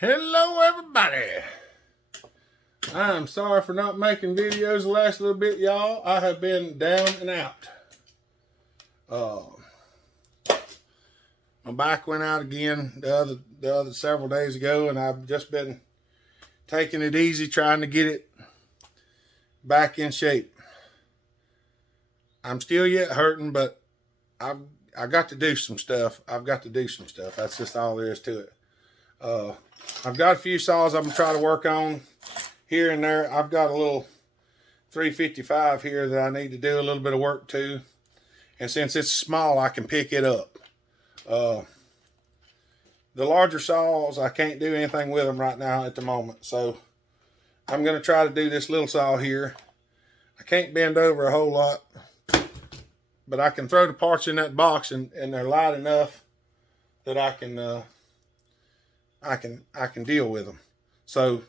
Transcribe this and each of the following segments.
Hello everybody. I'm sorry for not making videos the last little bit, y'all. I have been down and out. My bike went out again the other several days ago, and I've just been taking it easy, trying to get it back in shape. I'm still yet hurting, but I got to do some stuff. That's just all there is to it. I've got a few saws I'm gonna try to work on here and there. I've got a little 355 here that I need to do a little bit of work to, and since it's small, I can pick it up. The larger saws, I can't do anything with them right now at the moment, so I'm gonna try to do this little saw here. I can't bend over a whole lot, but I can throw the parts in that box, and they're light enough that I can deal with them. So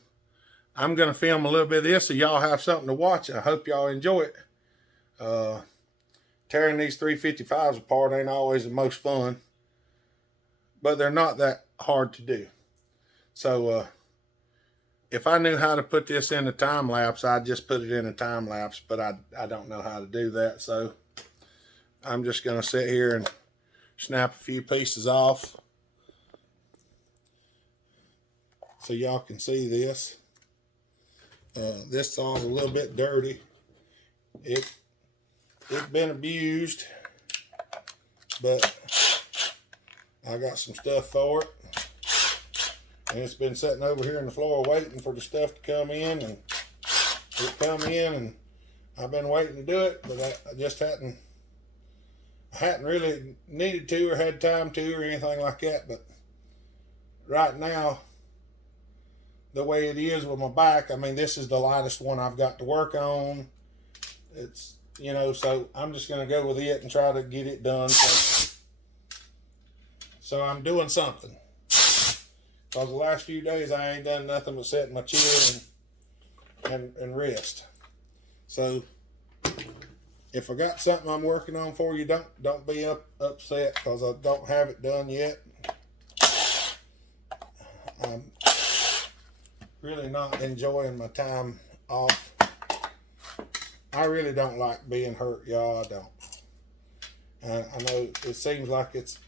I'm gonna film a little bit of this so y'all have something to watch. I hope y'all enjoy it. Tearing these 355s apart ain't always the most fun, but they're not that hard to do. So if I knew how to put this in a time lapse, I'd just put it in a time lapse, but I don't know how to do that. So I'm just gonna sit here and snap a few pieces off so y'all can see this. This saw's a little bit dirty. It's been abused, but I got some stuff for it. And it's been sitting over here on the floor waiting for the stuff to come in, and it come in, and I've been waiting to do it, but I just hadn't really needed to or had time to or anything like that. But right now, the way it is with my bike, I mean, this is the lightest one I've got to work on. It's, you know, so I'm just going to go with it and try to get it done. So I'm doing something. Because the last few days I ain't done nothing but sit in my chair and rest. So if I got something I'm working on for you, don't be upset because I don't have it done yet. I'm really not enjoying my time off. I really don't like being hurt, y'all. I don't. I know it seems like it's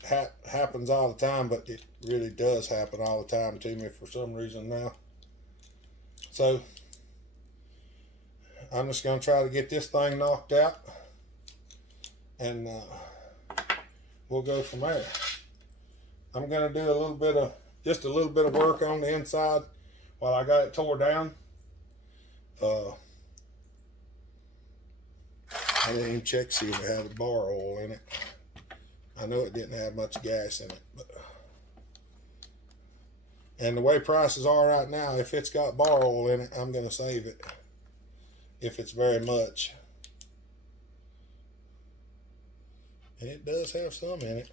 happens all the time, but it really does happen all the time to me for some reason now. So I'm just going to try to get this thing knocked out, and we'll go from there. I'm going to do just a little bit of work on the inside while I got it tore down. I didn't even check to see if it had a bar oil in it. I know it didn't have much gas in it, and the way prices are right now, if it's got bar oil in it, I'm going to save it if it's very much. And it does have some in it.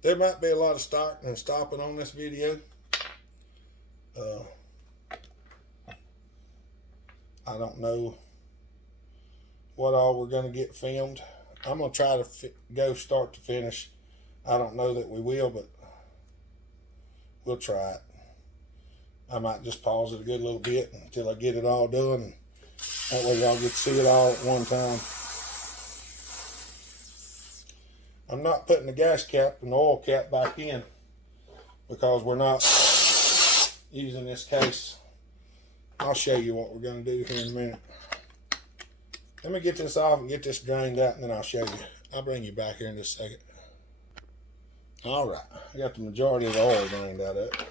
There might be a lot of starting and stopping on this video. I don't know what all we're going to get filmed. I'm going to try to go start to finish. I don't know that we will, but we'll try it. I might just pause it a good little bit until I get it all done. And that way y'all get to see it all at one time. I'm not putting the gas cap and the oil cap back in because we're not using this case. I'll show you what we're going to do here in a minute. Let me get this off and get this drained out, and then I'll show you. I'll bring you back here in just a second. All right, I got the majority of the oil drained out of it.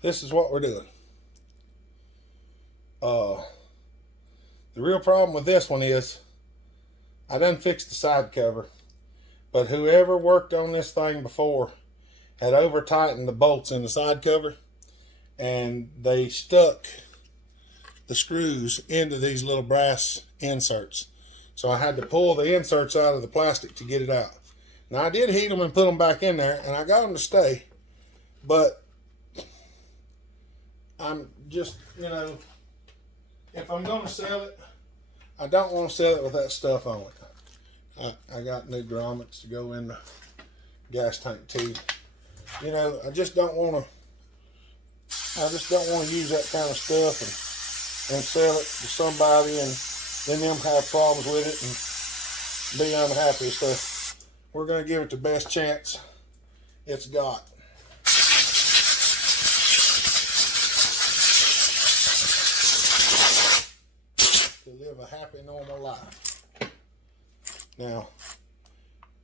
This is what we're doing. The real problem with this one is I done fixed the side cover, but whoever worked on this thing before had over tightened the bolts in the side cover, and they stuck the screws into these little brass inserts. So I had to pull the inserts out of the plastic to get it out. Now I did heat them and put them back in there, and I got them to stay, but I'm just, you know, if I'm going to sell it, I don't want to sell it with that stuff on it. I got new grommets to go in the gas tank too. You know, I just don't want to use that kind of stuff and sell it to somebody and then them have problems with it and be unhappy. So we're going to give it the best chance it's got. To live a happy, normal life. Now,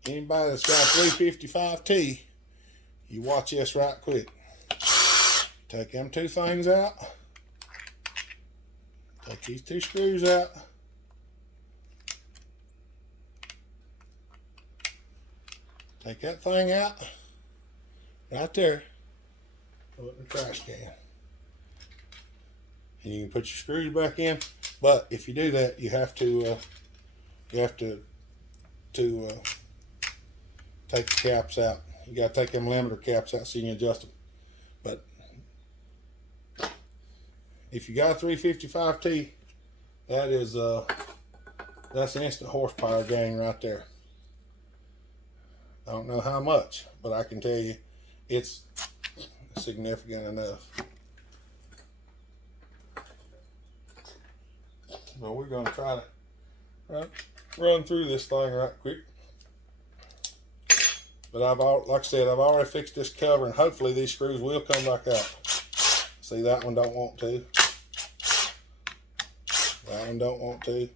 anybody that's got a 355T, you watch this right quick. Take them two things out. Take these two screws out. Take that thing out. Right there. Throw it in the trash can. And you can put your screws back in. But if you do that, you have to take the caps out. You got to take them limiter caps out so you can adjust them. But if you got a 355T, that's an instant horsepower gain right there. I don't know how much, but I can tell you it's significant enough. Well, we're going to try to run through this thing right quick. But like I said, I've already fixed this cover, and hopefully these screws will come back out. See, that one don't want to. That one don't want to.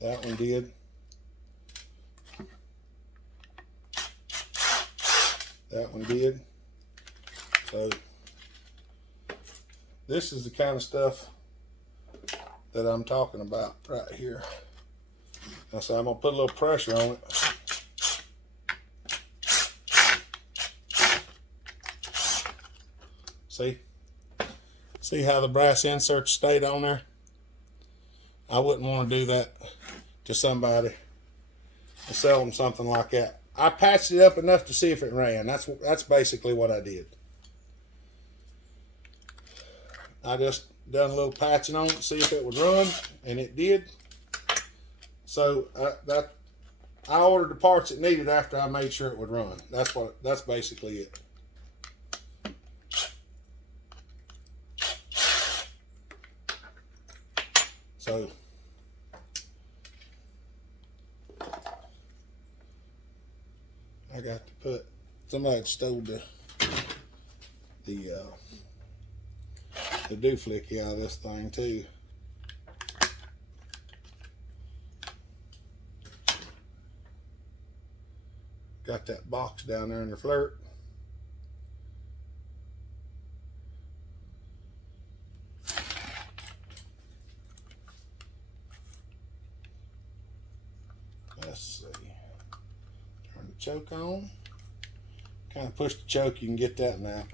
That one did. That one did. So this is the kind of stuff that I'm talking about right here. Now, so I'm going to put a little pressure on it. See how the brass insert stayed on there? I wouldn't want to do that to somebody and sell them something like that. I patched it up enough to see if it ran. That's basically what I did. I just done a little patching on it to see if it would run, and it did. So I ordered the parts it needed after I made sure it would run. That's basically it. So I got to put, somebody stole the doohickey out of this thing too. Got that box down there in the flirt. Let's see. Turn the choke on. Kind of push the choke, you can get that now.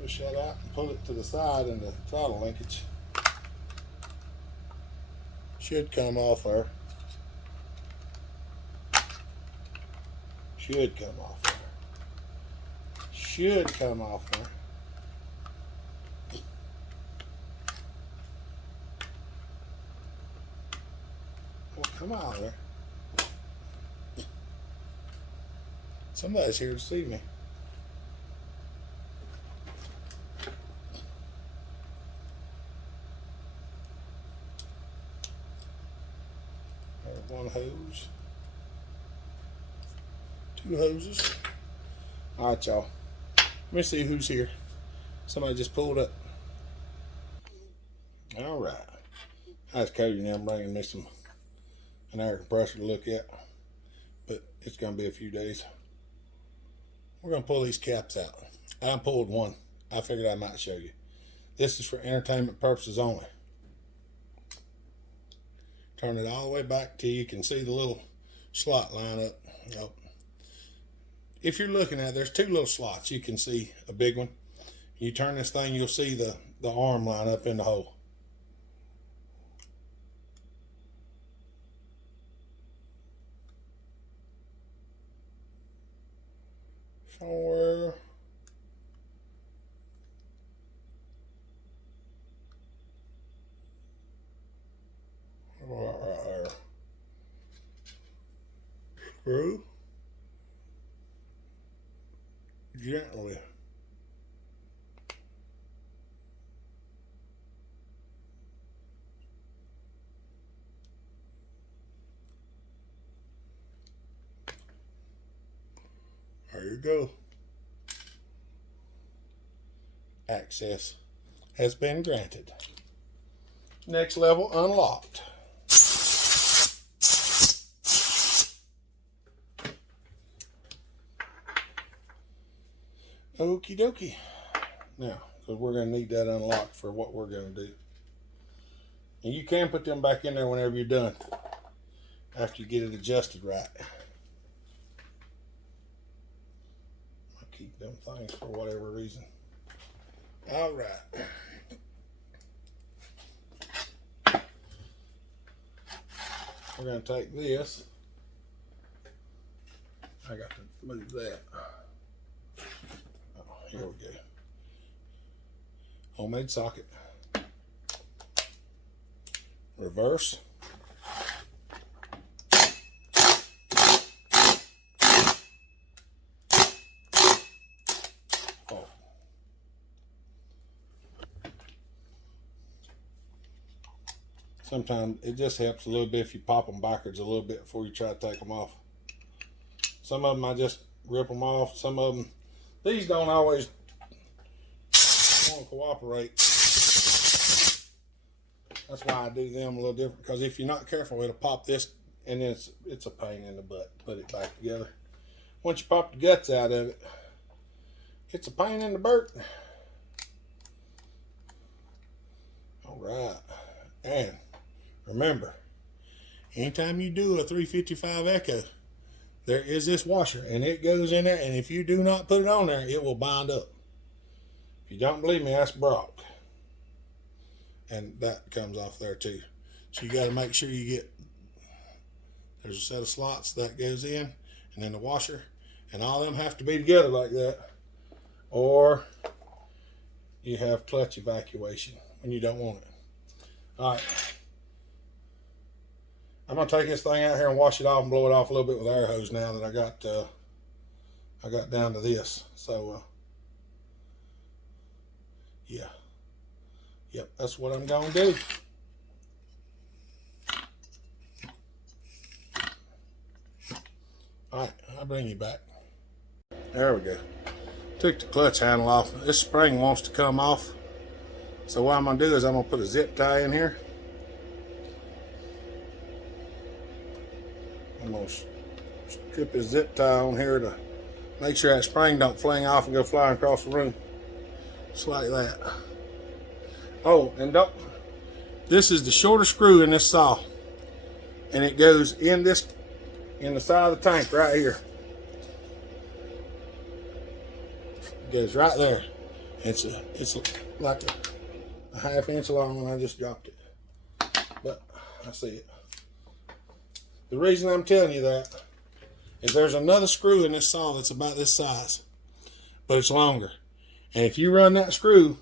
Push that out and pull it to the side, and the throttle linkage should come off there. Should come off there. Should come off there. Well, come on there. Somebody's here to see me. There's one hose. Two hoses. All right, y'all. Let me see who's here. Somebody just pulled up. All right. I was Cody now bringing me an air compressor to look at, but it's going to be a few days. We're going to pull these caps out. I pulled one. I figured I might show you. This is for entertainment purposes only. Turn it all the way back till you can see the little slot line up. Yep. If you're looking at it, there's two little slots. You can see a big one. You turn this thing, you'll see the arm line up in the hole. Somewhere. Right there. screw gently. There you go. Access has been granted. Next level unlocked. Okie dokie. Now, because we're going to need that unlocked for what we're going to do. And you can put them back in there whenever you're done, after you get it adjusted right. I keep them things for whatever reason. All right. We're going to take this. I got to move that. Oh, here we go. Homemade socket. Reverse. Oh. Sometimes it just helps a little bit if you pop them backwards a little bit before you try to take them off. Some of them I just rip them off. Some of them, these don't always want to cooperate. That's why I do them a little different, because if you're not careful, it'll pop this, and then it's a pain in the butt to put it back together. Once you pop the guts out of it, it's a pain in the butt. All right, and remember, anytime you do a 355 Echo, there is this washer, and it goes in there, and if you do not put it on there, it will bind up. If you don't believe me, ask Brock. And that comes off there too. So you got to make sure you get, there's a set of slots that goes in, and then the washer, and all of them have to be together like that, or you have clutch evacuation when you don't want it. All right. I'm gonna take this thing out here and wash it off and blow it off a little bit with an air hose now that I got down to this. So yeah, yep, that's what I'm gonna do. All right, I'll bring you back. There we go. Took the clutch handle off. This spring wants to come off. So what I'm gonna do is I'm gonna put a zip tie in here. I'm going to strip this zip tie on here to make sure that spring don't fling off and go flying across the room. Just like that. Oh, and this is the shortest screw in this saw. And it goes in the side of the tank right here. It goes right there. It's like a ½ inch long, and I just dropped it. But I see it. The reason I'm telling you that is there's another screw in this saw that's about this size, but it's longer. And if you run that screw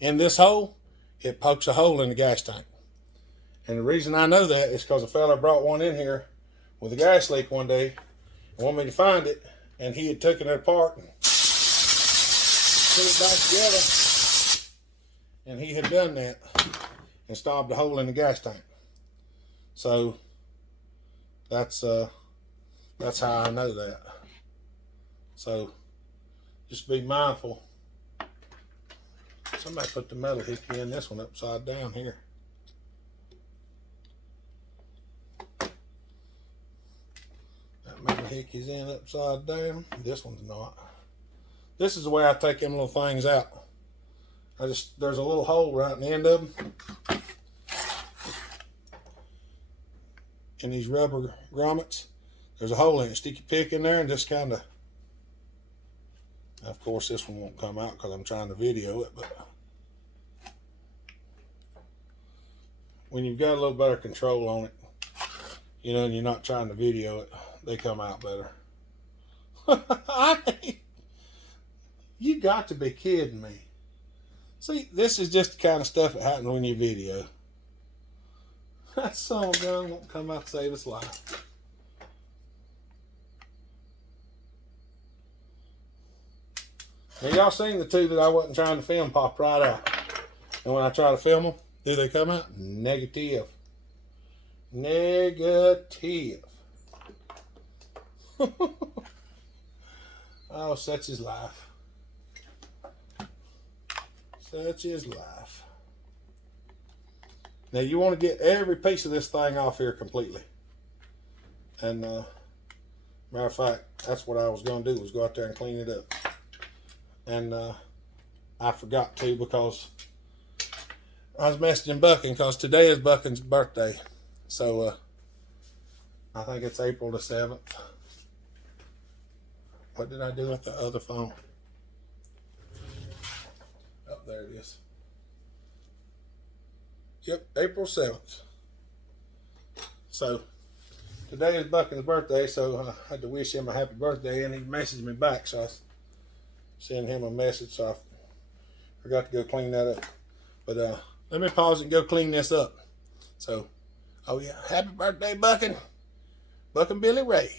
in this hole, it pokes a hole in the gas tank. And the reason I know that is because a fella brought one in here with a gas leak one day and wanted me to find it, and he had taken it apart and put it back together, and he had done that and stopped a hole in the gas tank. So that's how I know that. So just be mindful. Somebody put the metal hickey in this one upside down here. That metal hickey's in upside down. This one's not. This is the way I take them little things out. There's a little hole right in the end of them. In these rubber grommets, there's a hole in it. Stick your pick in there and just kind of course this one won't come out because I'm trying to video it, but when you've got a little better control on it, you know, and you're not trying to video it, they come out better. You got to be kidding me. See, this is just the kind of stuff that happens when you video. That son of a gun won't come out to save its life. Now y'all seen the two that I wasn't trying to film pop right out. And when I try to film them, do they come out? Negative. Negative. Oh, such is life. Such is life. Now you want to get every piece of this thing off here completely. And matter of fact, that's what I was going to do, was go out there and clean it up. And I forgot to, because I was messaging Buckin, because today is Buckin's birthday. So I think it's April the 7th. What did I do with the other phone? Oh, there it is. Yep, April 7th. So today is Buckin's birthday, so I had to wish him a happy birthday, and he messaged me back, so I sent him a message, so I forgot to go clean that up. But let me pause and go clean this up. So, oh yeah, happy birthday, Buckin. Buckin Billy Ray.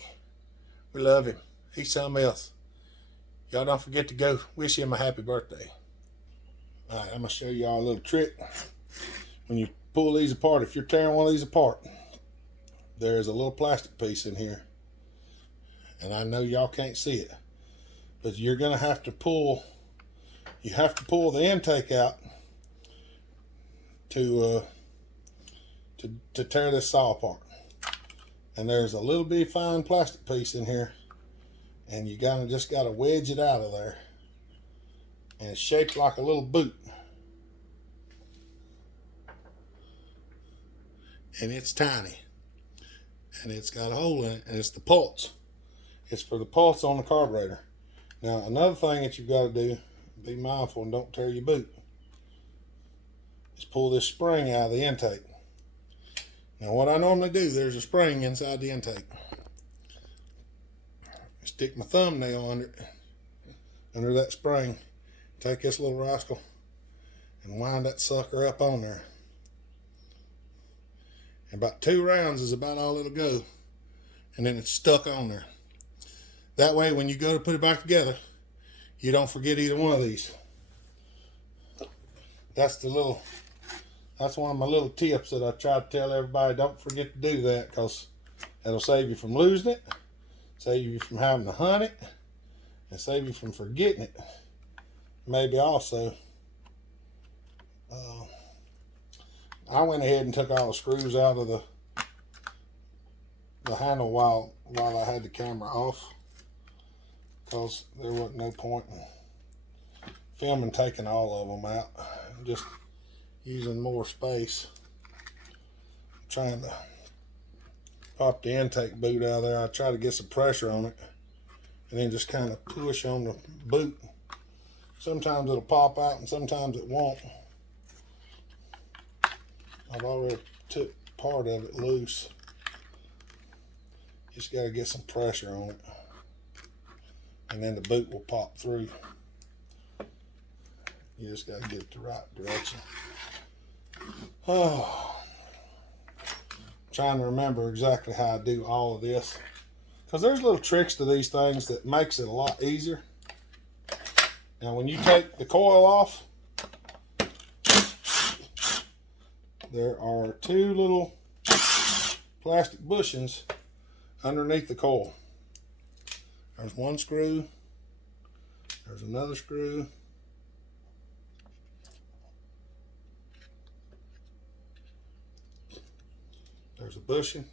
We love him. He's something else. Y'all don't forget to go wish him a happy birthday. All right, I'm going to show y'all a little trick. When you pull these apart, if you're tearing one of these apart, there's a little plastic piece in here. And I know y'all can't see it, but you're going to have to pull, you have to pull the intake out to tear this saw apart. And there's a little bitty fine plastic piece in here, and you just got to wedge it out of there. And it's shaped like a little boot. And it's tiny. And it's got a hole in it, and it's the pulse. It's for the pulse on the carburetor. Now, another thing that you've got to do, be mindful and don't tear your boot, is pull this spring out of the intake. Now, what I normally do, there's a spring inside the intake. I stick my thumbnail under that spring, take this little rascal, and wind that sucker up on there. And about 2 rounds is about all it'll go, and then it's stuck on there. That way, when you go to put it back together, you don't forget either one of these. That's one of my little tips that I try to tell everybody. Don't forget to do that, because that'll save you from losing it, save you from having to hunt it, and save you from forgetting it. Maybe also, I went ahead and took all the screws out of the handle while I had the camera off, because there wasn't no point in filming taking all of them out, just using more space. I'm trying to pop the intake boot out of there. I try to get some pressure on it, and then just kind of push on the boot. Sometimes it'll pop out and sometimes it won't. I've already took part of it loose. Just got to get some pressure on it, and then the boot will pop through. You just got to get it the right direction. Oh, trying to remember exactly how I do all of this, because there's little tricks to these things that makes it a lot easier. Now, when you take the coil off, there are 2 little plastic bushings underneath the coil. There's one screw, there's another screw, there's a bushing,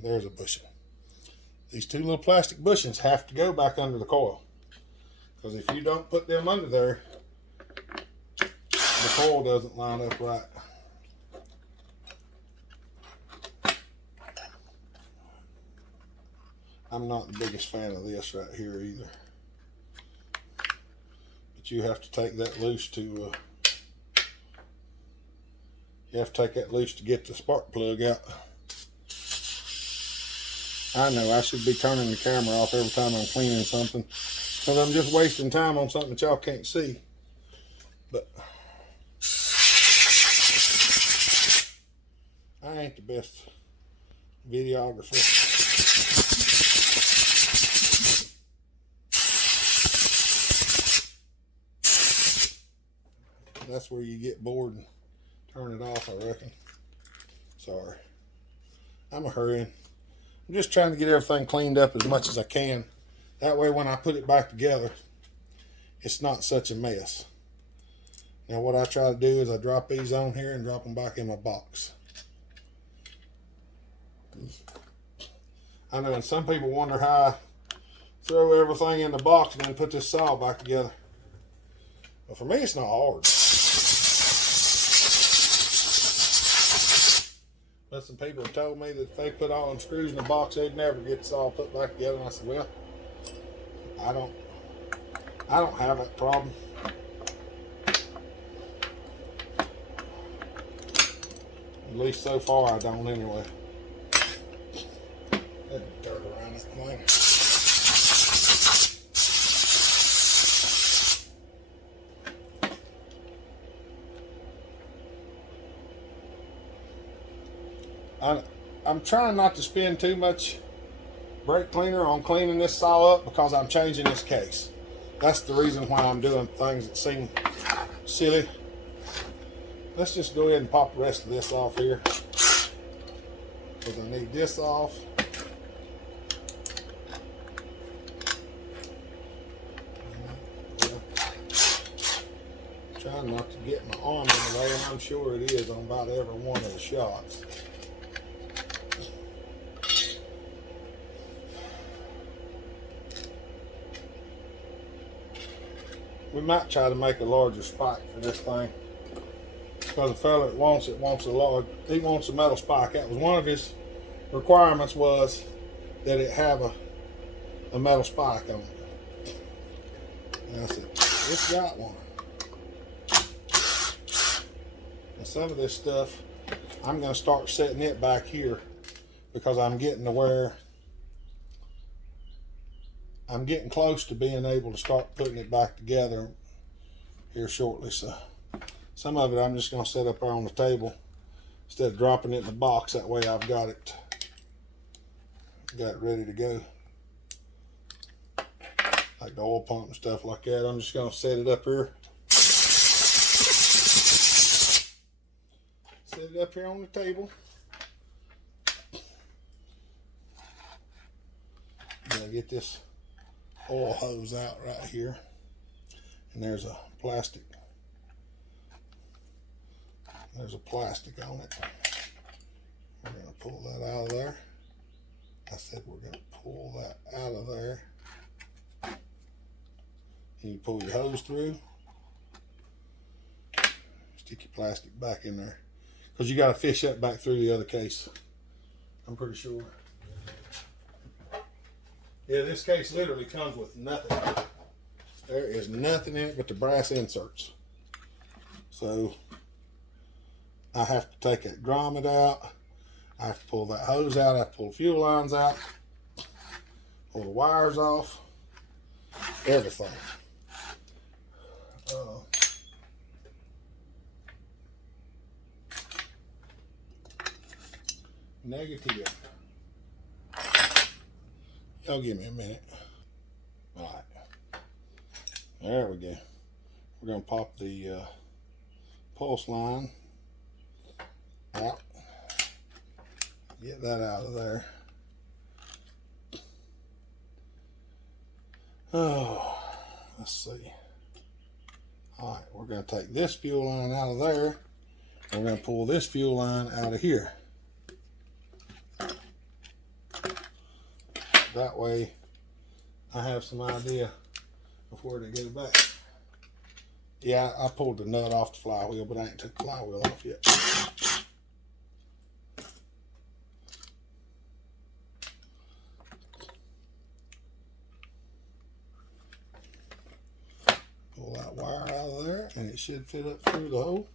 there's a bushing. These 2 little plastic bushings have to go back under the coil, because if you don't put them under there, the coil doesn't line up right. I'm not the biggest fan of this right here either, but you have to take that loose to get the spark plug out. I know I should be turning the camera off every time I'm cleaning something, because I'm just wasting time on something that y'all can't see. But I ain't the best videographer. That's where you get bored and turn it off, I reckon. Sorry. I'm hurrying. I'm just trying to get everything cleaned up as much as I can. That way when I put it back together, it's not such a mess. Now what I try to do is I drop these on here and drop them back in my box. I know, and some people wonder how I throw everything in the box and then put this saw back together. But for me, it's not hard. But some people have told me that if they put all them screws in the box, they'd never get this all put back together. And I said, well, I don't have that problem. At least so far I don't anyway. Let me turn around that thing. I'm trying not to spend too much brake cleaner on cleaning this saw up because I'm changing this case. That's the reason why I'm doing things that seem silly. Let's just go ahead and pop the rest of this off here, because I need this off. Trying not to get my arm in the way, and I'm sure it is on about every one of the shots. We might try to make a larger spike for this thing, because the fella that wants a large, he wants a metal spike. That was one of his requirements, was that it have a metal spike on it. And I said, it's got one. And some of this stuff, I'm going to start setting it back here, because I'm getting to where I'm getting close to being able to start putting it back together here shortly. So some of it I'm just going to set up there on the table instead of dropping it in the box. That way I've got it ready to go. Like the oil pump and stuff like that. I'm just going to set it up here. Set it up here on the table. I'm going to get this oil hose out right here, and there's a plastic on it. We're going to pull that out of there. I said we're going to pull that out of there, and you pull your hose through, stick your plastic back in there, because you got to fish that back through the other case, I'm pretty sure. Yeah, this case literally comes with nothing. There is nothing in it but the brass inserts. So I have to take that grommet out. I have to pull that hose out. I have to pull the fuel lines out. Pull the wires off. Everything. Negative. Y'all give me a minute. All right. There we go. We're going to pop the pulse line out. Get that out of there. Oh, let's see. All right, we're going to take this fuel line out of there. We're going to pull this fuel line out of here. That way I have some idea of where to get it back. Yeah, I pulled the nut off the flywheel, but I ain't took the flywheel off yet. Pull that wire out of there, and it should fit up through the hole.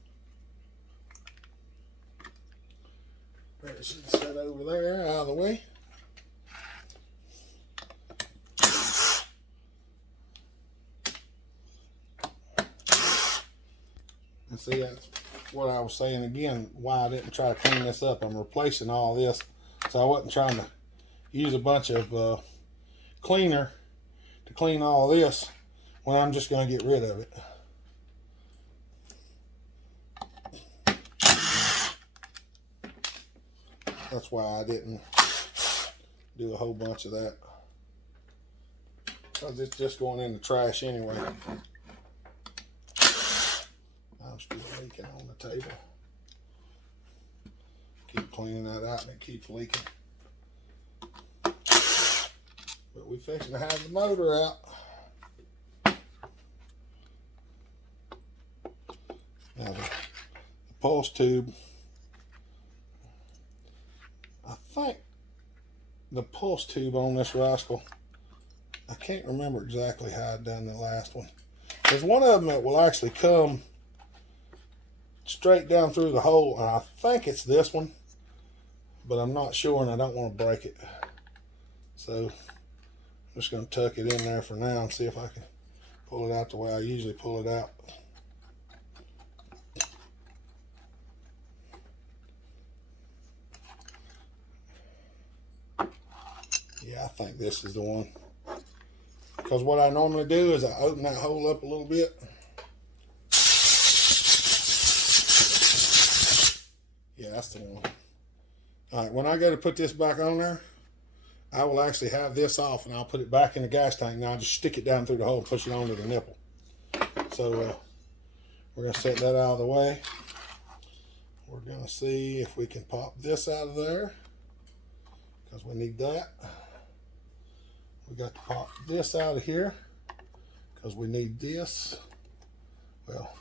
It should set over there, out of the way. And see, that's what I was saying again, why I didn't try to clean this up. I'm replacing all this, so I wasn't trying to use a bunch of cleaner to clean all this when I'm just going to get rid of it. That's why I didn't do a whole bunch of that, because it's just going in the trash anyway. I'm still leaking on the table. Keep cleaning that out and it keeps leaking. But we're fixing to have the motor out. Now the pulse tube, I think the pulse tube on this rascal, I can't remember exactly how I done the last one. There's one of them that will actually come straight down through the hole, and I think it's this one, but I'm not sure and I don't want to break it. So I'm just going to tuck it in there for now and see if I can pull it out the way I usually pull it out. Yeah, I think this is the one. Because what I normally do is I open that hole up a little bit. Yeah, that's the one. All right, when I go to put this back on there, I will actually have this off and I'll put it back in the gas tank. Now I'll just stick it down through the hole and push it onto the nipple. So we're going to set that out of the way. We're going to see if we can pop this out of there, because we need that. We got to pop this out of here because we need this. Well,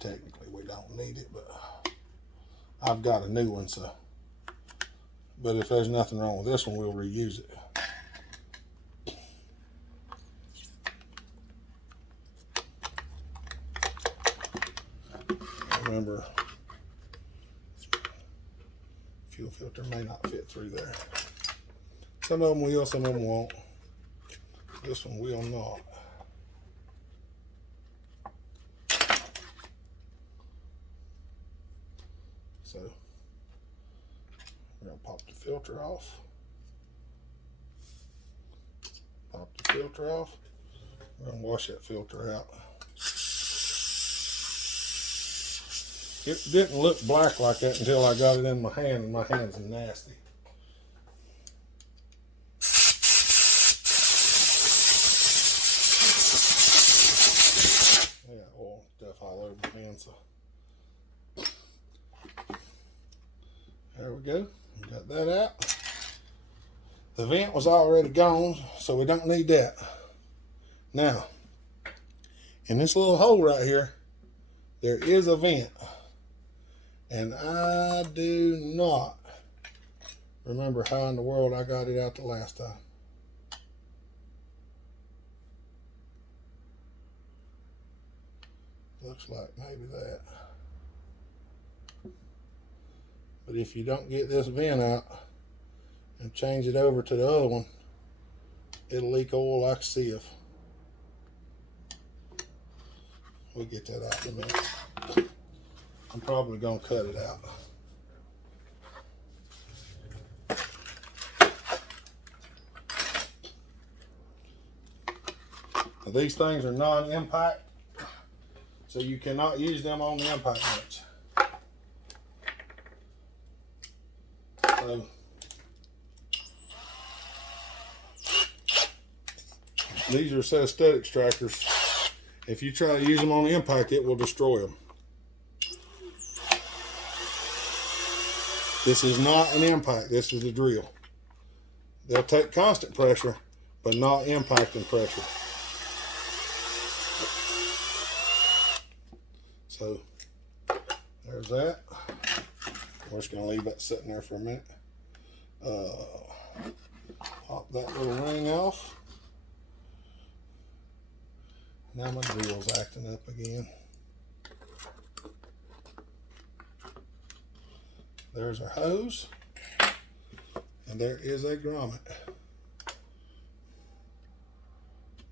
technically we don't need it, but I've got a new one, so. But if there's nothing wrong with this one, we'll reuse it. Remember, fuel filter may not fit through there. Some of them will, some of them won't. This one will not. So we're going to pop the filter off. Pop the filter off. We're going to wash that filter out. It didn't look black like that until I got it in my hand, and my hands are nasty. I got oil stuff all over my hands, so there we go. We got that out. The vent was already gone, so we don't need that. Now, in this little hole right here, there is a vent. And I do not remember how in the world I got it out the last time. Looks like maybe that. But if you don't get this vent out and change it over to the other one, it'll leak oil like a sieve. We'll get that out in a minute. I'm probably going to cut it out. Now, these things are non-impact, so you cannot use them on the impact nuts. So these are a set of stud extractors. If you try to use them on the impact, it will destroy them. This is not an impact, this is a drill. They'll take constant pressure, but not impacting pressure. So, there's that. We're just going to leave that sitting there for a minute. Pop that little ring off. Now my drill's acting up again. There's our hose, and there is a grommet.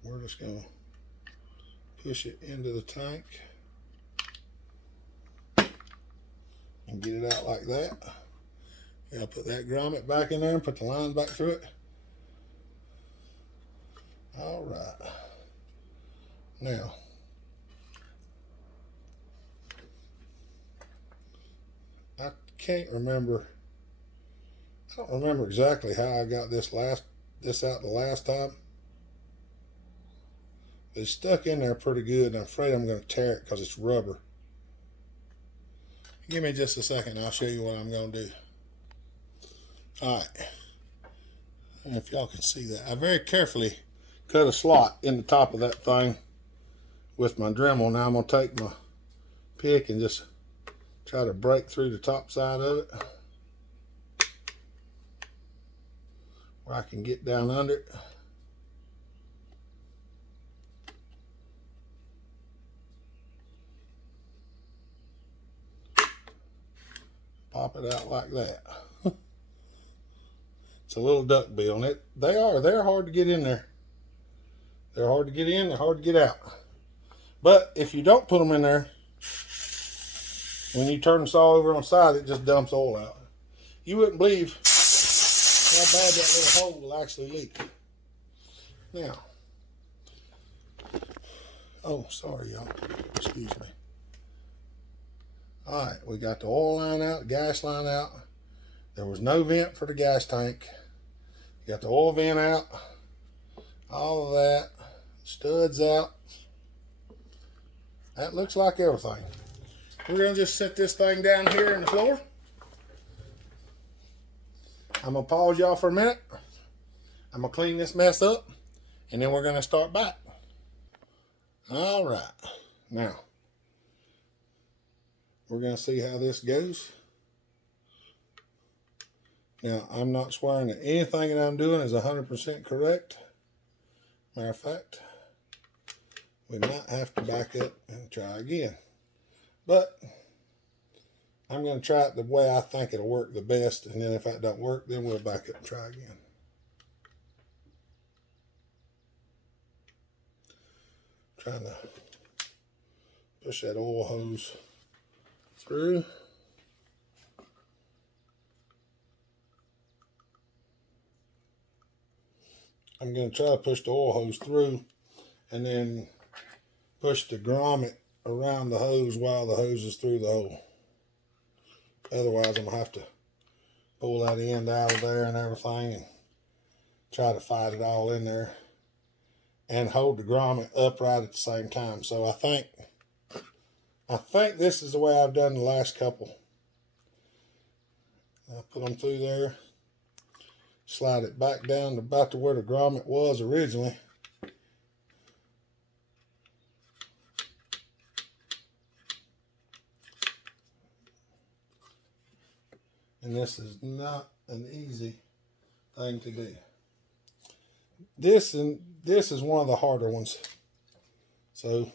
We're just going to push it into the tank and get it out like that. I'll put that grommet back in there and put the line back through it. All right. Now, I can't remember I don't remember exactly how I got this out the last time. But it's stuck in there pretty good, and I'm afraid I'm going to tear it because it's rubber. Give me just a second, I'll show you what I'm going to do. Alright. And if y'all can see that, I very carefully cut a slot in the top of that thing with my Dremel. Now I'm going to take my pick and just try to break through the top side of it where I can get down under it. Pop it out like that. It's a little duck bill, and they're hard to get in there. They're hard to get in, they're hard to get out. But if you don't put them in there, when you turn the saw over on the side, it just dumps oil out. You wouldn't believe how bad that little hole will actually leak. Now, oh, sorry y'all, excuse me. All right, we got the oil line out, the gas line out. There was no vent for the gas tank. Got the oil vent out, all of that, studs out. That looks like everything. We're gonna just set this thing down here in the floor. I'm gonna pause y'all for a minute. I'm gonna clean this mess up, and then we're gonna start back. All right, now we're gonna see how this goes. Now, I'm not swearing that anything that I'm doing is 100% correct. Matter of fact, we might have to back up and try again. But I'm going to try it the way I think it'll work the best, and then if that don't work, then we'll back up and try again. Trying to push that oil hose through. I'm going to try to push the oil hose through and then push the grommet around the hose while the hose is through the hole. Otherwise, I'm going to have to pull that end out of there and everything and try to fight it all in there and hold the grommet upright at the same time. So I think this is the way I've done the last couple. I put them through there. Slide it back down to about to where the grommet was originally. And this is not an easy thing to do. This is one of the harder ones. So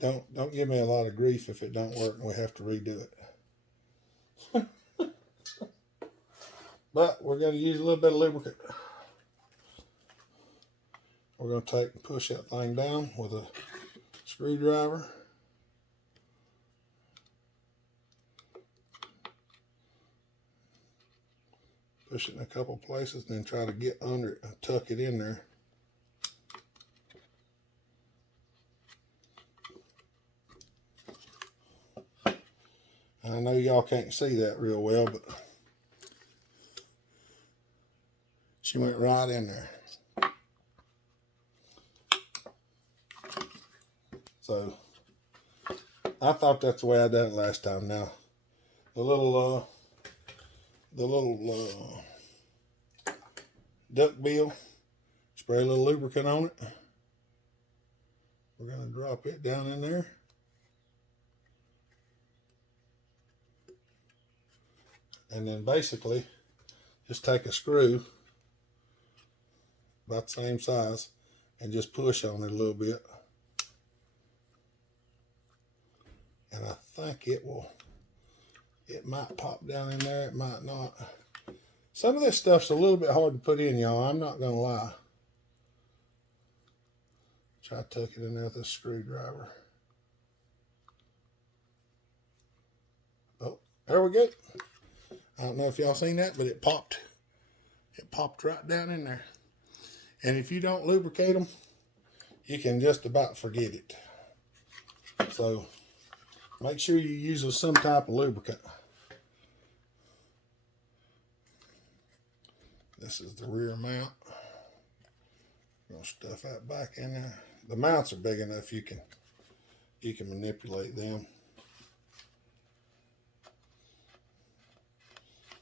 don't give me a lot of grief if it don't work and we have to redo it. But we're going to use a little bit of lubricant. We're going to take and push that thing down with a screwdriver. Push it in a couple places and then try to get under it and tuck it in there. I know y'all can't see that real well, but she went right in there. So I thought that's the way I done it last time. Now the little duck bill, spray a little lubricant on it. We're going to drop it down in there. And then basically just take a screw about the same size and just push on it a little bit. And I think it might pop down in there, it might not. Some of this stuff's a little bit hard to put in, y'all, I'm not gonna lie. Try to tuck it in there with a screwdriver. Oh, there we go. I don't know if y'all seen that, but it popped right down in there. And if you don't lubricate them, you can just about forget it. So make sure you use some type of lubricant. This is the rear mount. I'm gonna stuff that back in there. The mounts are big enough you can manipulate them.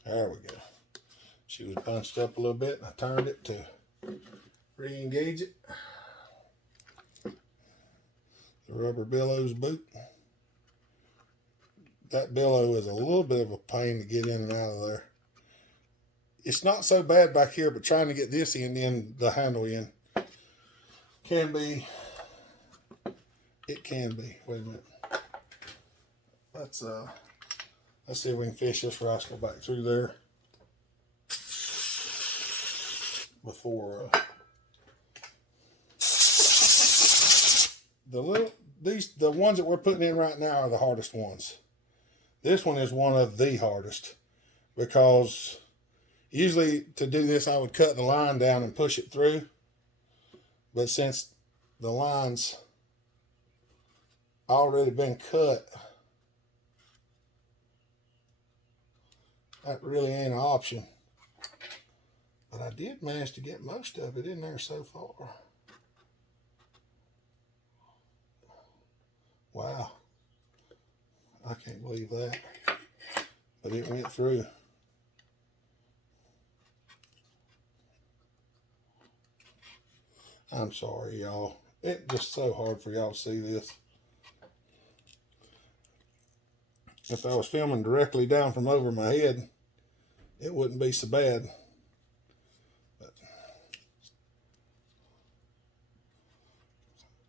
There we go. She was bunched up a little bit and I turned it to re-engage it. The rubber bellows boot. That bellow is a little bit of a pain to get in and out of there. It's not so bad back here, but trying to get this end in, the handle in, can be. It can be. Wait a minute. Let's see if we can fish this rascal back through there before the ones that we're putting in right now are the hardest ones. This one is one of the hardest, because usually to do this I would cut the line down and push it through, but since the line's already been cut, that really ain't an option. But I did manage to get most of it in there so far. Wow. I can't believe that. But it went through. I'm sorry, y'all. It's just so hard for y'all to see this. If I was filming directly down from over my head, it wouldn't be so bad. But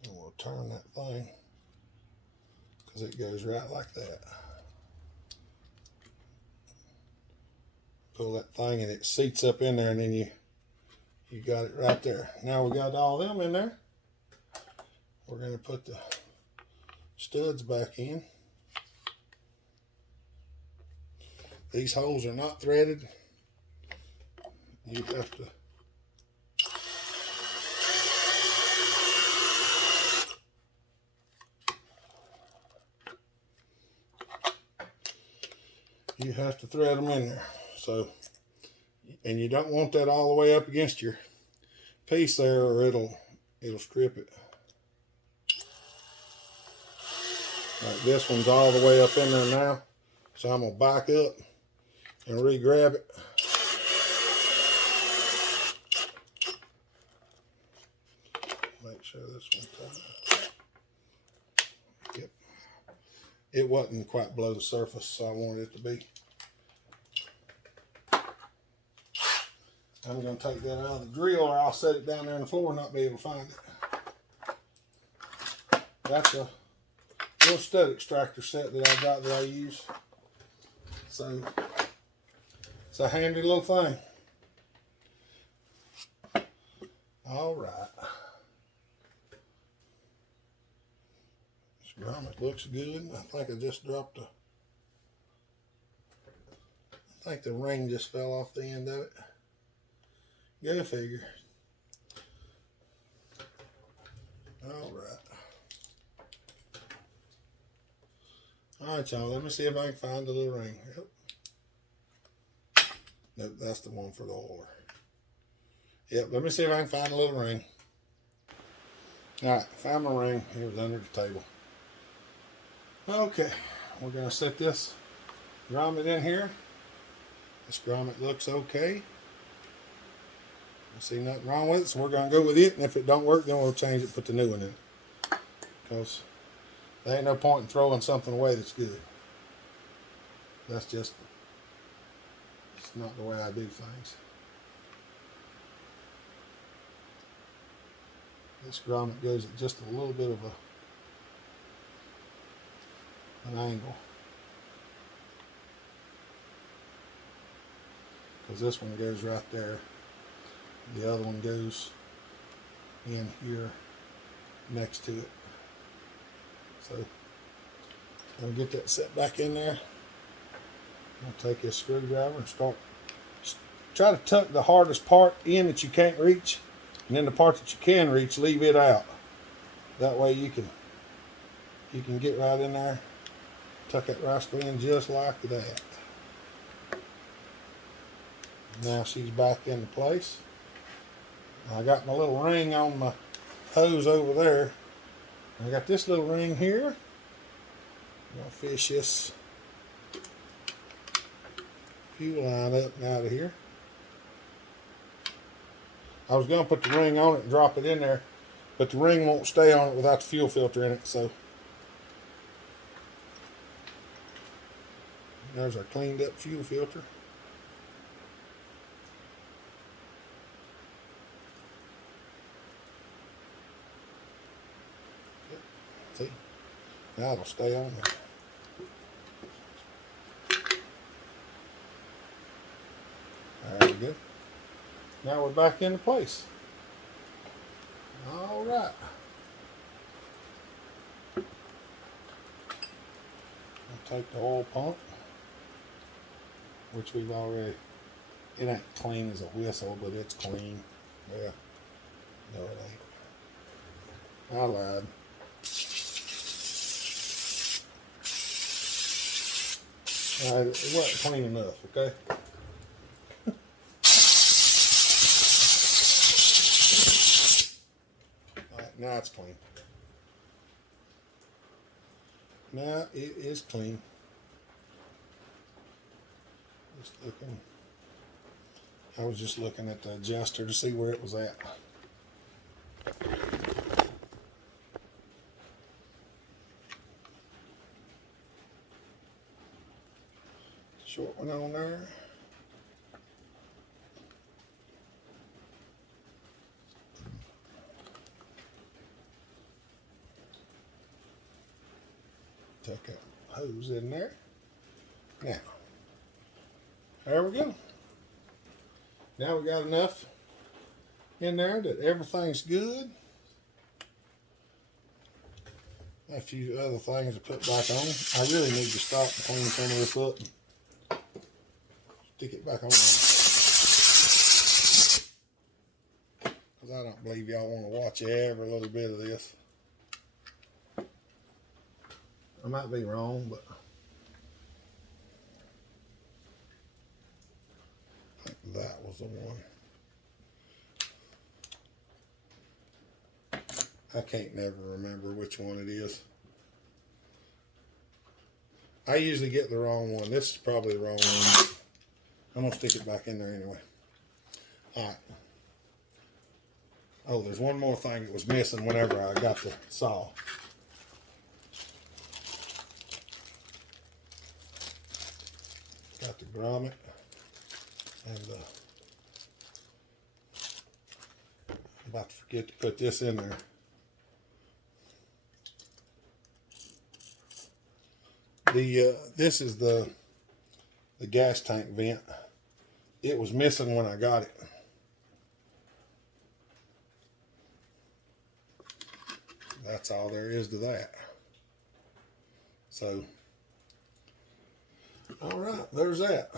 and we'll turn that thing, because it goes right like that. Pull that thing and it seats up in there, and then you got it right there. Now we got all them in there. We're going to put the studs back in. These holes are not threaded. You have to thread them in there. So, and you don't want that all the way up against your piece there, or it'll strip it. Like this one's all the way up in there now, so I'm gonna back up and re-grab it. Make sure this one's tight. Yep. It wasn't quite below the surface, so I wanted it to be. I'm going to take that out of the drill, or I'll set it down there on the floor and not be able to find it. That's a little stud extractor set that I got that I use. So it's a handy little thing. All right. This grommet looks good. I think I just dropped I think the ring just fell off the end of it. Go figure. All right. All right, y'all. Let me see if I can find the little ring. Yep. Nope, that's the one for the oiler. Yep, let me see if I can find a little ring. All right, found my ring. It was under the table. Okay, we're going to set this grommet in here. This grommet looks okay. I see nothing wrong with it, so we're going to go with it. And if it don't work, then we'll change it, put the new one in. Because there ain't no point in throwing something away that's good. That's just, it's not the way I do things. This grommet goes at just a little bit of an angle. Because this one goes right there. The other one goes in here next to it. So I'll get that set back in there. I'll take this screwdriver and try to tuck the hardest part in that you can't reach, and then the part that you can reach, leave it out. That way you can get right in there, tuck that rascal in just like that. Now she's back into place. I got my little ring on my hose over there. I got this little ring here. I'm gonna fish this fuel line up and out of here. I was gonna put the ring on it and drop it in there, but the ring won't stay on it without the fuel filter in it, so there's our cleaned up fuel filter. See, now it'll stay on there. There we go. Now we're back into place. All right. I'll take the oil pump, which we've already, it ain't clean as a whistle, but it's clean. Yeah. No, it ain't. I lied. It wasn't clean enough, okay? Alright, now it's clean. Now it is clean. Just looking. I was just looking at the adjuster to see where it was at. Short one on there. Take that hose in there. Now, there we go. Now we got enough in there that everything's good. A few other things to put back on. I really need to stop and clean some of this up. Stick it back on there. Because I don't believe y'all want to watch every little bit of this. I might be wrong, but I think that was the one. I can't never remember which one it is. I usually get the wrong one. This is probably the wrong one. I'm going to stick it back in there anyway. Alright. Oh, there's one more thing that was missing whenever I got the saw. Got the grommet and I'm about to forget to put this in there. This is the gas tank vent. It was missing when I got it. That's all there is to that. So, all right, there's that.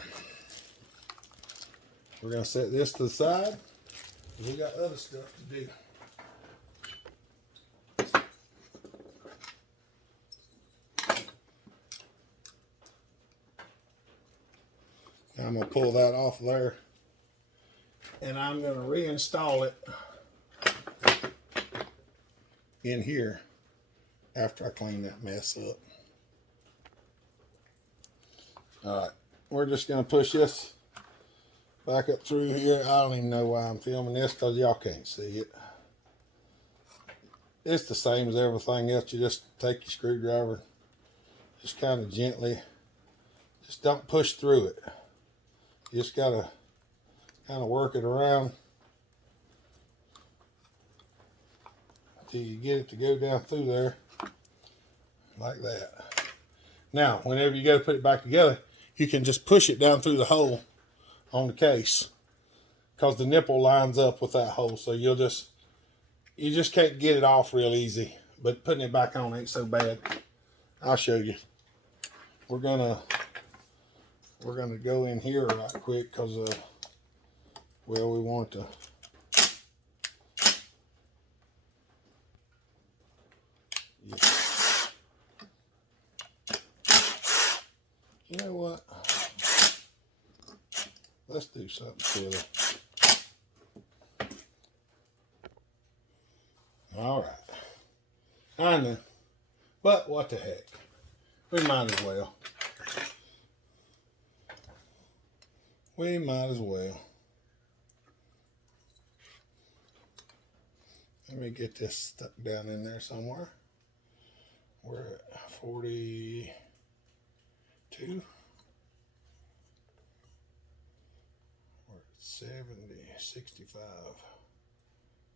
We're gonna set this to the side. We got other stuff to do. I'm going to pull that off there and I'm going to reinstall it in here after I clean that mess up. Alright, we're just going to push this back up through here. I don't even know why I'm filming this because y'all can't see it. It's the same as everything else. You just take your screwdriver, just kind of gently, just don't push through it. You just gotta kind of work it around until you get it to go down through there like that. Now, whenever you go to put it back together, you can just push it down through the hole on the case because the nipple lines up with that hole. So you just can't get it off real easy, but putting it back on ain't so bad. I'll show you. We're gonna go in here right quick because well, we want to you know what, Let's do something silly. All right. I know. But what the heck? We might as well. We might as well. Let me get this stuck down in there somewhere. We're at 42. We're at 70, 65.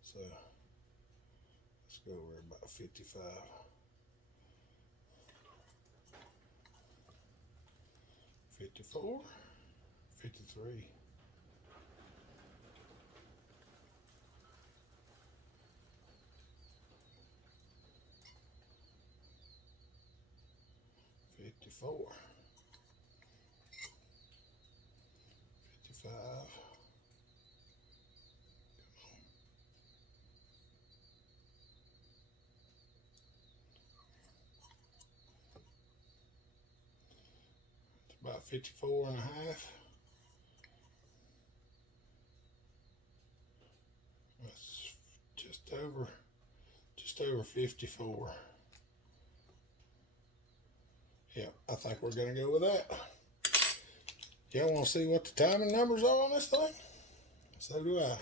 So let's go over about 55. 54, 53. 54, 55. It's about 54 and a half. That's just over 54. Yeah, I think we're gonna go with that. Y'all want to see what the timing numbers are on this thing? So do I.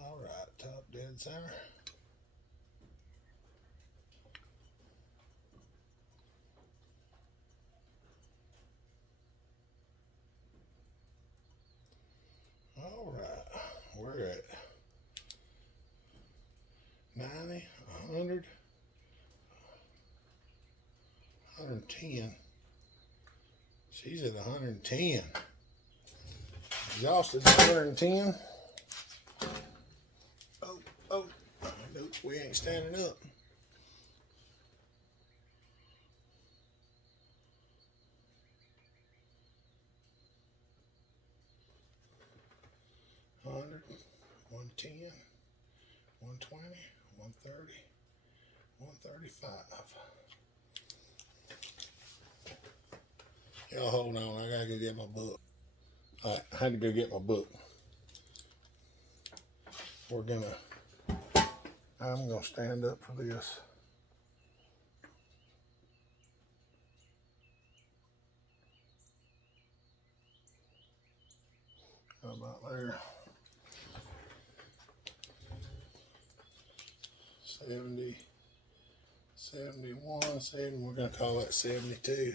All right, top dead center. All right, we're at 90, 100, 110. She's at 110. Exhausted at 110. Oh, nope, we ain't standing up. $100, $110, $120, $130, $135. Y'all hold on, I gotta go get my book. All right, I had to go get my book. I'm gonna stand up for this. How about there? 70, 71, 70, we're gonna call that 72.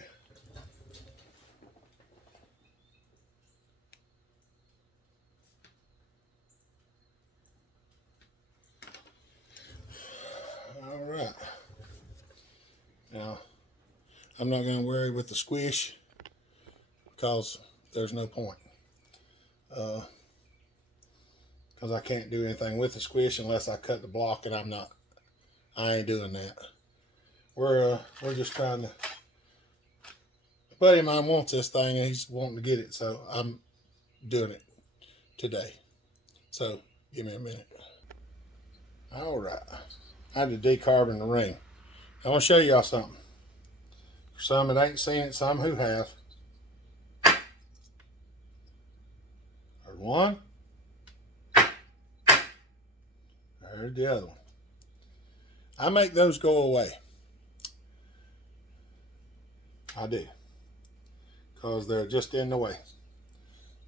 All right. Now, I'm not gonna worry with the squish because there's no point. Because I can't do anything with the squish unless I cut the block, and I ain't doing that. We're just trying to. A buddy of mine wants this thing and he's wanting to get it, so I'm doing it today. So give me a minute. All right, I had to decarbon the ring. I want to show y'all something. For some that ain't seen it, some who have. There's one. There's the other one. I make those go away. I do. Because they're just in the way.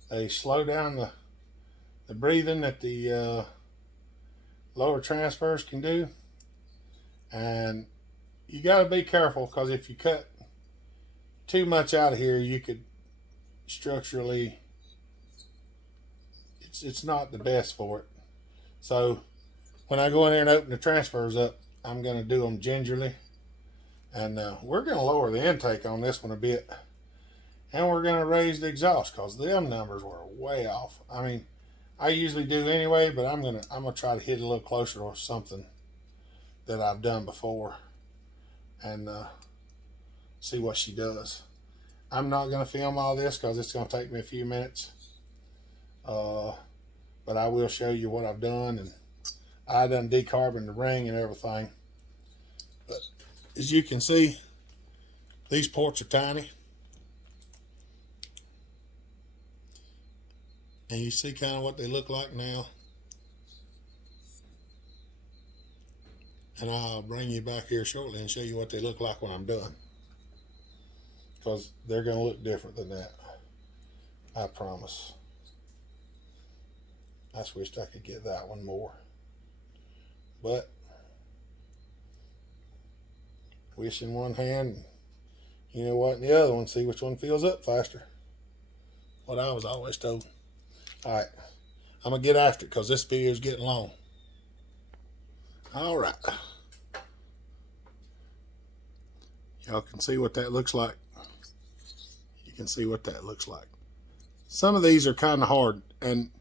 They slow down the breathing that the lower transfers can do. And you got to be careful, because if you cut too much out of here, you could structurally, it's not the best for it. So when I go in there and open the transfers up, I'm going to do them gingerly. And we're going to lower the intake on this one a bit. And we're going to raise the exhaust, because them numbers were way off. I mean, I usually do anyway, but I'm gonna try to hit a little closer or something that I've done before, and see what she does. I'm not going to film all this because it's going to take me a few minutes. But I will show you what I've done, and I done decarboned the ring and everything. But as you can see, these ports are tiny. And you see kind of what they look like now. And I'll bring you back here shortly and show you what they look like when I'm done. Because they're going to look different than that. I promise. I just wished I could get that one more. But, wish in one hand, you know what, in the other one, see which one fills up faster. What I was always told. Alright, I'm going to get after it because this video is getting long. Alright. Y'all can see what that looks like. You can see what that looks like. Some of these are kind of hard, and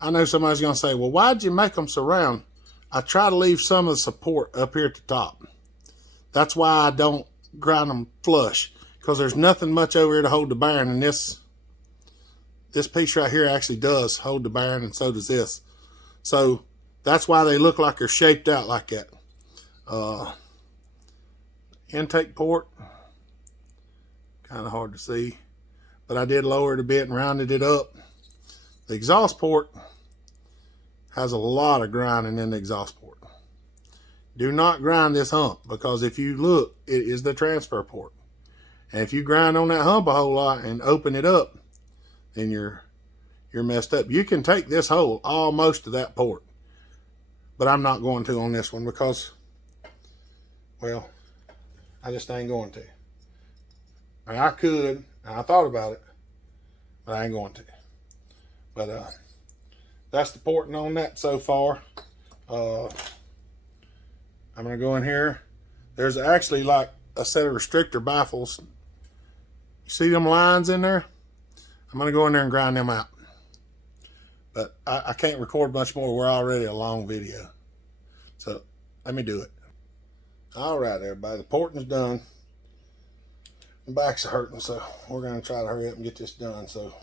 I know somebody's going to say, well, why'd you make them so round? I try to leave some of the support up here at the top. That's why I don't grind them flush, because there's nothing much over here to hold the bearing, and this piece right here actually does hold the bearing, and so does this. So that's why they look like they're shaped out like that. Intake port, kind of hard to see, but I did lower it a bit and rounded it up. The exhaust port has a lot of grinding in the exhaust port. Do not grind this hump, because if you look, it is the transfer port. And if you grind on that hump a whole lot and open it up, then you're messed up. You can take this hole almost to that port, but I'm not going to on this one because, well, I just ain't going to. I mean, I could, and I thought about it, but I ain't going to. But that's the porting on that so far. I'm going to go in here. There's actually like a set of restrictor baffles. You see them lines in there? I'm going to go in there and grind them out. But I can't record much more. We're already a long video. So let me do it. All right, everybody. The porting's done. My back's hurting, so we're going to try to hurry up and get this done. So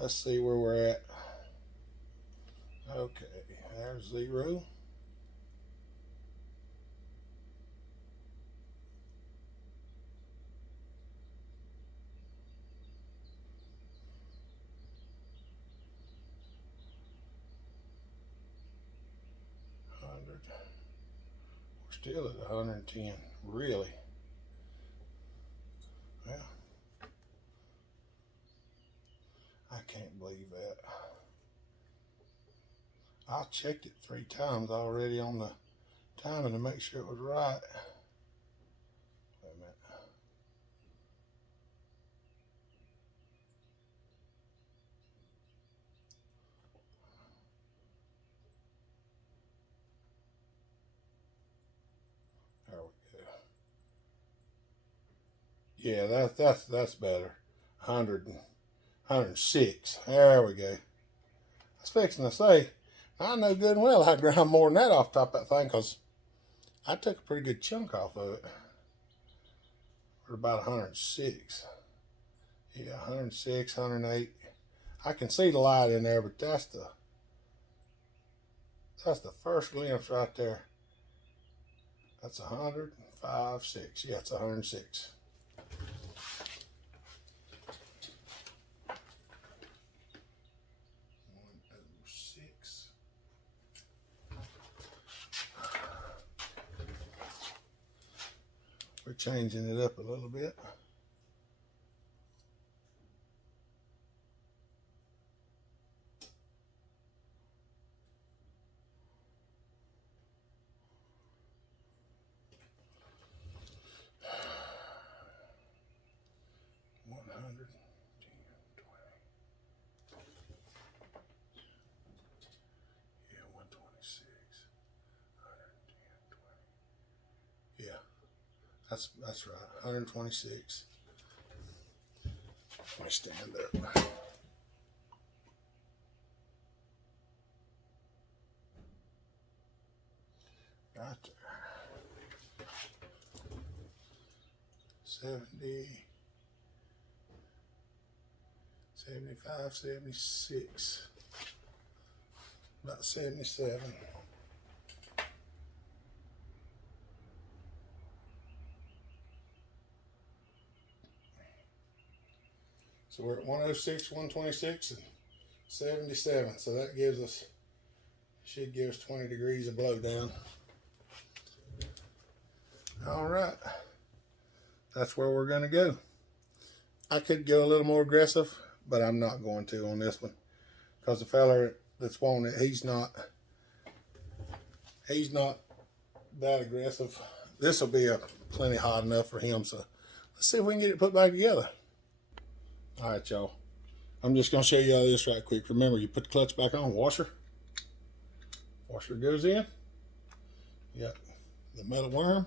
let's see where we're at. Okay, there's 0. We're still at 110, really. Well, I can't believe that. I checked it 3 times already on the timing to make sure it was right. Wait a minute. There we go. Yeah, that's better. 106. There we go. I was fixing to say, I know good and well I ground more than that off the top of that thing, because I took a pretty good chunk off of it. We're about 106. Yeah, 106, 108. I can see the light in there, but that's the first glimpse right there. That's 105, 6. Yeah, it's 106. We're changing it up a little bit. That's right, 126. Let me stand up. Right there. 70, 75, 76, about 77. So we're at 106, 126, and 77. So that gives us, should give us 20 degrees of blow down. All right, that's where we're going to go. I could go a little more aggressive, but I'm not going to on this one, because the fella that's wanting it, he's not that aggressive. This will be plenty hot enough for him, so let's see if we can get it put back together. All right, y'all, I'm just going to show you all this right quick. Remember, you put the clutch back on, washer goes in, you got the metal worm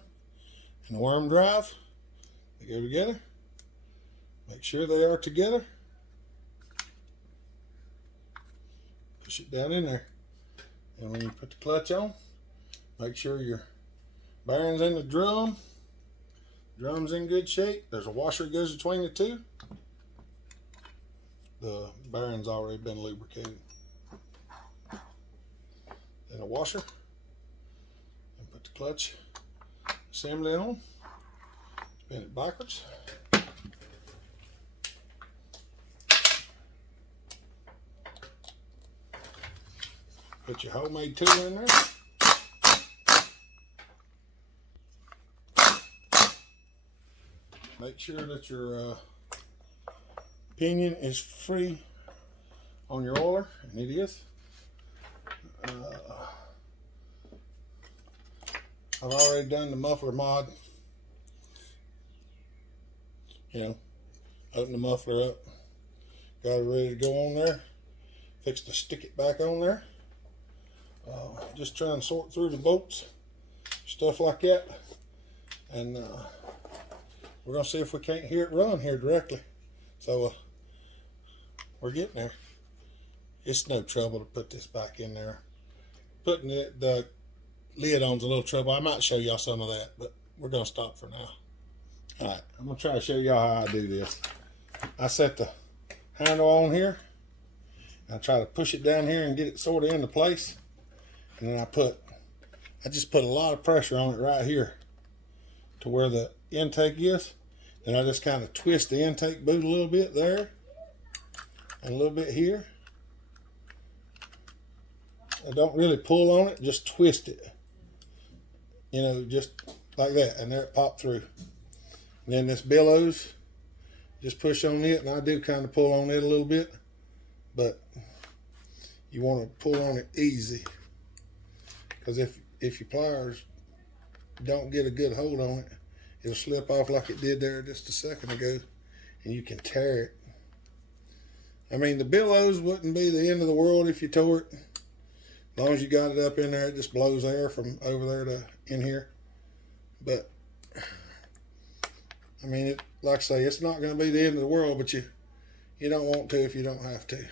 and the worm drive, they go together. Make sure they are together. Push it down in there. And when you put the clutch on, make sure your bearing's in the drum. Drum's in good shape. There's a washer that goes between the two. The bearing's already been lubricated. Then a washer. And put the clutch assembly on. Spin it backwards. Put your homemade tool in there. Make sure that your pinion is free on your oiler, and it is. I've already done the muffler mod. You know, open the muffler up, got it ready to go on there. Fix to stick it back on there. Just trying to sort through the bolts, stuff like that, and we're gonna see if we can't hear it run here directly. So we're getting there. It's no trouble to put this back in there. Putting the lid on's a little trouble. I might show y'all some of that, but we're gonna stop for now. All right, I'm gonna try to show y'all how I do this. I set the handle on here. I try to push it down here and get it sort of into place. And then I just put a lot of pressure on it right here to where the intake is. And I just kind of twist the intake boot a little bit there and a little bit here. I don't really pull on it, just twist it. You know, just like that. And there it popped through. And then this bellows, just push on it. And I do kind of pull on it a little bit, but you want to pull on it easy. Because if your pliers don't get a good hold on it, it'll slip off like it did there just a second ago, and you can tear it. I mean, the bellows wouldn't be the end of the world if you tore it. As long as you got it up in there, it just blows air from over there to in here. But, I mean, like I say, it's not going to be the end of the world, but you don't want to if you don't have to. And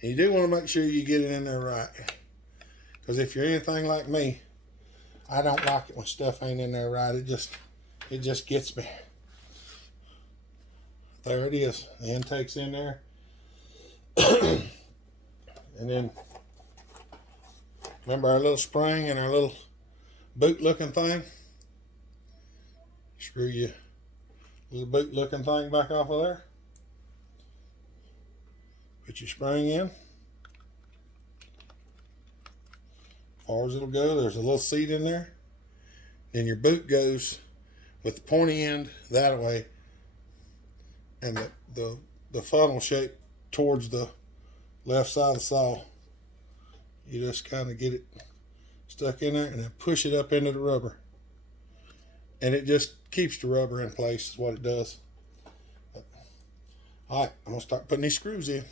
you do want to make sure you get it in there right. Because if you're anything like me, I don't like it when stuff ain't in there right. It just gets me. There it is. The intake's in there. And then, remember our little spring and our little boot looking thing? Screw your little boot looking thing back off of there. Put your spring in. As far as it'll go, there's a little seat in there. Then your boot goes with the pointy end that way, and the funnel shape towards the left side of the saw. You just kind of get it stuck in there and then push it up into the rubber. And it just keeps the rubber in place is what it does. All right, I'm gonna start putting these screws in.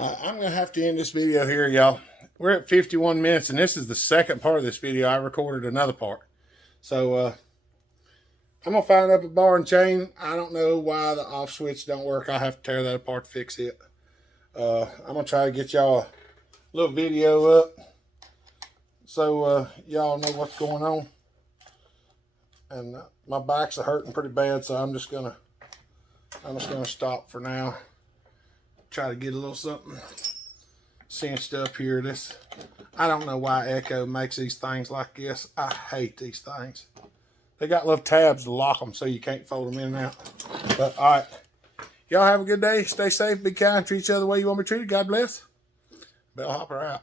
I'm going to have to end this video here, y'all. We're at 51 minutes, and this is the second part of this video. I recorded another part. So, I'm going to find up a bar and chain. I don't know why the off switch don't work. I have to tear that apart to fix it. I'm going to try to get y'all a little video up so y'all know what's going on. And my backs are hurting pretty bad, so I'm just gonna stop for now. Try to get a little something cinched up here. I don't know why Echo makes these things like this. I hate these things. They got little tabs to lock them so you can't fold them in and out. But all right, y'all have a good day. Stay safe, be kind, treat each other the way you want to be treated. God bless. Bellhopper out.